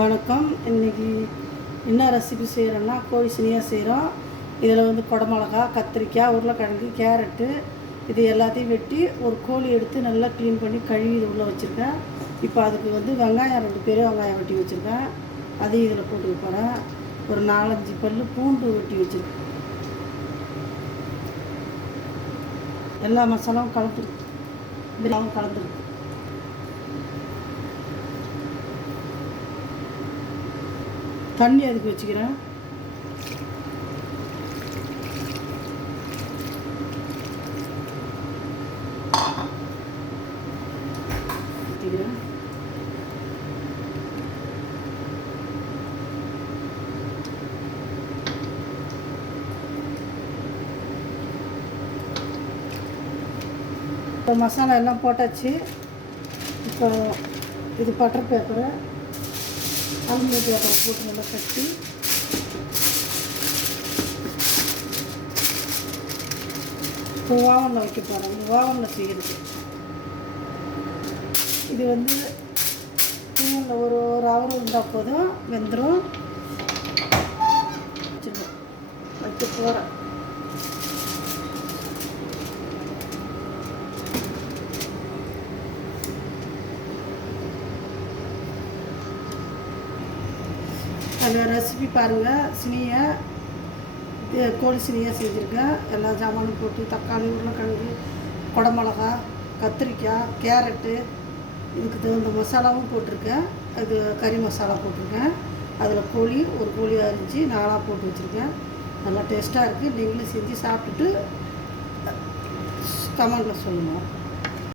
வணக்கம். இன்றைக்கி என்ன ரெசிபி செய்கிறோன்னா கோழி சினியாக செய்கிறோம். இதில் வந்து குடமிளகா, கத்திரிக்காய், உருளைக்கிழங்கு, கேரட்டு இது எல்லாத்தையும் வெட்டி ஒரு கோழி எடுத்து நல்லா க்ளீன் பண்ணி கழுவி இது உள்ளே வச்சுருக்கேன். இப்போ அதுக்கு வந்து வெங்காயம் 2 பெரிய வெங்காயம் வெட்டி வச்சுருக்கேன். அதையும் இதில் போட்டு போகிறேன். ஒரு 4-5 பல் பூண்டு வெட்டி வச்சுருக்கேன். எல்லா மசாலாவும் கலந்துருக்கு. இதெல்லாம் கலந்துருக்கு. தண்ணி அதுக்கு வச்சுக்கிறேன். இப்போ மசாலா எல்லாம் போட்டாச்சு. இப்போ இது பட்டர் பேப்பரை அலுமினியம் பேப்பரை போட்டு நல்லா கட்டி இப்போ ஓவனில் வைக்க போகிறோம். ஓவனில் செய்கிறது இது வந்து ஒரு ஹவர் இருந்தால் போதும், வெந்துடும். வைக்க போகிறேன். அந்த ரெசிபி பாருங்கள். சினியை கோழி சினியாக செஞ்சுருக்கேன். எல்லா ஜாமானும் போட்டு தக்காளி, உருளைக்கிழங்கு, குடமிளகா, கத்திரிக்காய், கேரட்டு இதுக்கு தகுந்த மசாலாவும் போட்டிருக்கேன். அது கறி மசாலா போட்டிருக்கேன். அதில் ஒரு கோழி அரிஞ்சு 4ஆக போட்டு வச்சுருக்கேன். நல்லா டேஸ்ட்டாக இருக்குது. நீங்களும் செஞ்சு சாப்பிட்டுட்டு கமெண்டில் சொல்லுங்கள்.